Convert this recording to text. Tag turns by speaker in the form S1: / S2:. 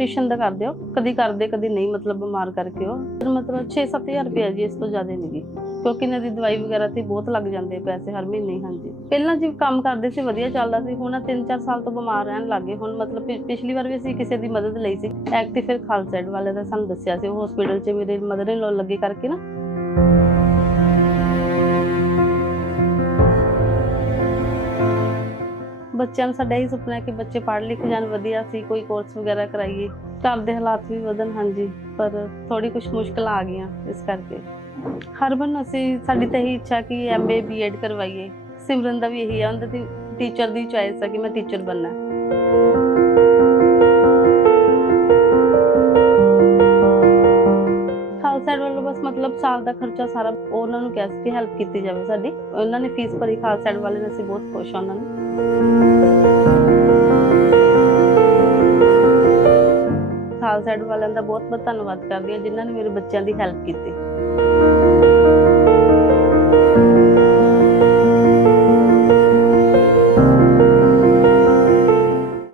S1: Electrician ਦਾ ਕਰਦੇ ਹੋ? ਕਦੀ ਕਰਦੇ, ਕਦੀ ਨਹੀਂ, ਮਤਲਬ ਬਿਮਾਰ ਕਰਕੇ ਉਹ ਫਿਰ ਮਤਲਬ 6-7000 ਰੁਪਏ ਜੀ ਇਸ ਤੋਂ ਜ਼ਿਆਦਾ ਨਹੀਂ ਗੀ। ਕਿਉਂਕਿ ਇਹਨਾਂ ਦੀ ਦਵਾਈ ਵਗੈਰਾ ਤੇ ਬਹੁਤ ਲੱਗ ਜਾਂਦੇ ਪੈਸੇ ਹਰ ਮਹੀਨੇ, ਹਾਂਜੀ। ਪਹਿਲਾਂ ਜੀ ਕੰਮ ਕਰਦੇ ਸੀ, ਵਧੀਆ ਚੱਲਦਾ ਸੀ, ਹੁਣ 3-4 ਸਾਲ ਤੋਂ ਬਿਮਾਰ ਰਹਿਣ ਲੱਗੇ ਹੁਣ ਮਤਲਬ ਪਿਛਲੀ ਵਾਰ ਵੀ ਅਸੀਂ ਕਿਸੇ ਦੀ ਮਦਦ ਲਈ ਸੀ। ਐਕਟਿਵ ਫਿਰ ਖਾਲਸਾ ਏਡ ਵਾਲੇ ਦਾ ਸਾਨੂੰ ਦੱਸਿਆ ਸੀ, ਉਹ ਹਸਪੀਟਲ 'ਚ ਮੇਰੇ ਮਦਰ ਇਨ ਲੋ ਲੱਗੇ ਕਰਕੇ ਨਾ ਬੱਚਿਆਂ ਨੂੰ ਸਾਡਾ ਇਹੀ ਸੁਪਨਾ ਹੈ ਕਿ ਬੱਚੇ ਪੜ੍ਹ ਲਿਖ ਜਾਣ, ਵਧੀਆ ਸੀ, ਕੋਈ ਕੋਰਸ ਵਗੈਰਾ ਕਰਾਈਏ। ਘਰ ਦੇ ਹਾਲਾਤ ਵੀ ਵਧਣ, ਹਾਂਜੀ, ਪਰ ਥੋੜੀ ਕੁਝ ਮੁਸ਼ਕਲਾਂ ਆ ਗਈਆਂ ਇਸ ਕਰਕੇ। ਹਰਮਨ ਅਸੀਂ, ਸਾਡੀ ਤਾਂ ਇਹੀ ਇੱਛਾ ਕਿ ਐਮਏ ਬੀਐਡ ਕਰਵਾਈਏ। ਸਿਮਰਨ ਦਾ ਵੀ ਇਹੀ ਆ, ਉਹਦਾ ਦੀ ਟੀਚਰ ਦੀ ਚੋਇਸ ਹੈ ਕਿ ਮੈਂ ਟੀਚਰ ਬਣਨਾ ਮਤਲਬ ਸਾਲ ਦਾ ਖਰਚਾ ਸਾਰਾ ਉਹਨਾਂ ਨੂੰ ਕਿਹਾ ਸੀ ਕਿ ਹੈਲਪ ਕੀਤੀ ਜਾਵੇ ਸਾਡੀ। ਉਹਨਾਂ ਨੇ ਫੀਸ ਭਰੀ ਖਾਲਸਾ ਏਡ ਵਾਲੇ ਨੇ, ਅਸੀਂ ਬਹੁਤ ਖੁਸ਼ ਹਾਂ ਉਹਨਾਂ ਨੂੰ। ਖਾਲਸਾ ਏਡ ਵਾਲਿਆਂ ਦਾ ਬਹੁਤ ਬਹੁਤ ਧੰਨਵਾਦ ਕਰਦੀ ਹਾਂ ਜਿਨ੍ਹਾਂ ਨੇ ਮੇਰੇ ਬੱਚਿਆਂ ਦੀ ਹੈਲਪ ਕੀਤੀ।